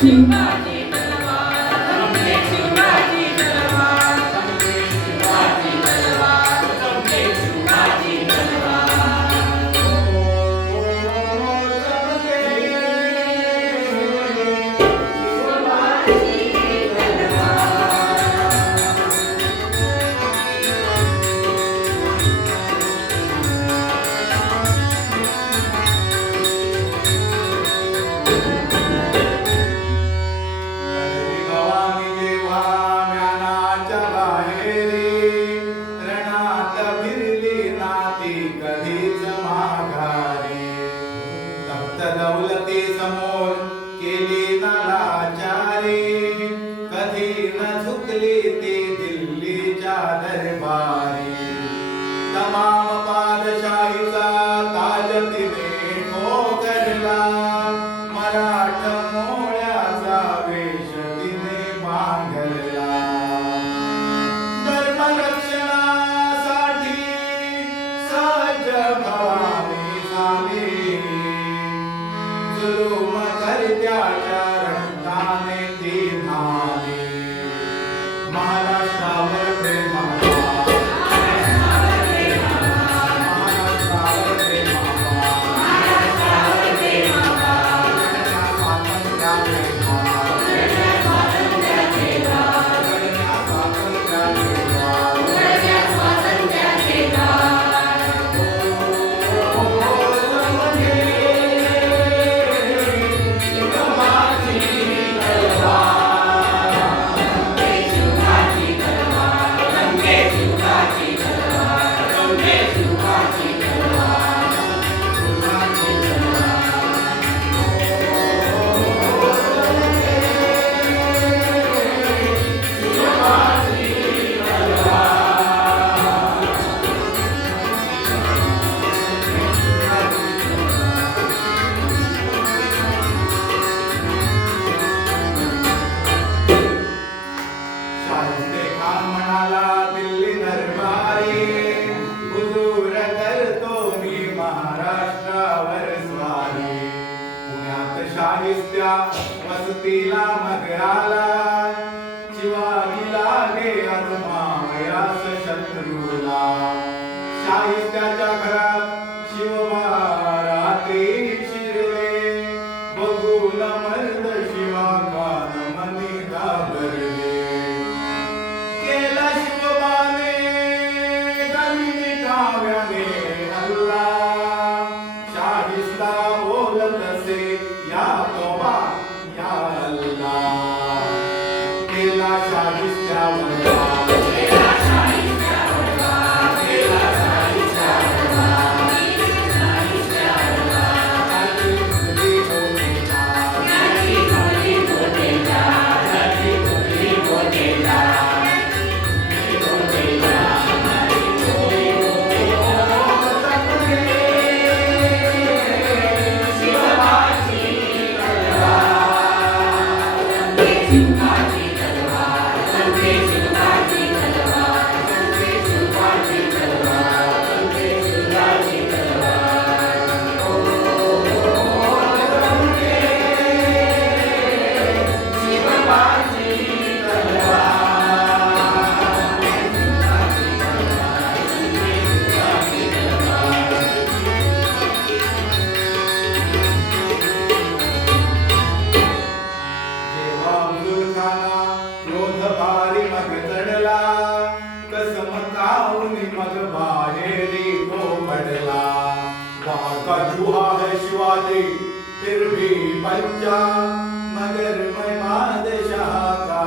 शिवाजी तलवार जमके शिवाजी तलवार जमके शिवाजी तलवार जमके शिवाजी तलवार दौलती समोर केली न लाचारी कधी न झुकली ती दिल्लीच्या दरबारी तमाम पादशाहीचा ताज तिने ठोकरला मराठ मोळ्याचा वेश तिने बांधला धर्मरक्षणासाठी सज्ज भवानी झाली जुलूम करत्याच्या रक्ताने ती न्हाली महाराष्ट्रावर प्रेमाचा महाराष्ट्रावर प्रेमाचा शाहिस्त्या वसतीला मगराला शिवाजी लागे अनुमावयास शत्रूला शाहिस्त्याच्या घरात शिवरात्री शिरले बघून मर्द शिवाकान मनी घाबरले केला शिवबाने गनिमी काव्याने हल्ला शाहिस्ता बोलत असे या तोबा या अल्लाह केला शाहिस्त्यावर केला शाहिस्त्यावर केला शाहिस्त्यावर शाहिस्त्यावर तुझी बोलेला तुझी बोलेला तुझी बोलेला मग बाहेरी को पडला वहाँ का चूहा है शिवाजी फिर भी बच्चा मगर मैं बादशाह का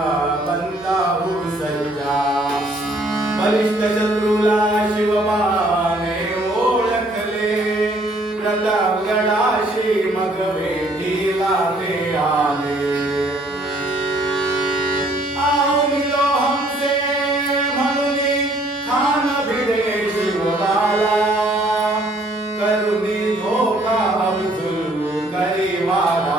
बनता हूँ सच्चा बलिष्ठ शत्रूला शिवबाने ओळखले प्रतापगडाशी मग भेटीला ते आले आओ मिलो हमसे म्हणून खान भिडे शिवबाला करुणी धोका अब्दुल करीवाला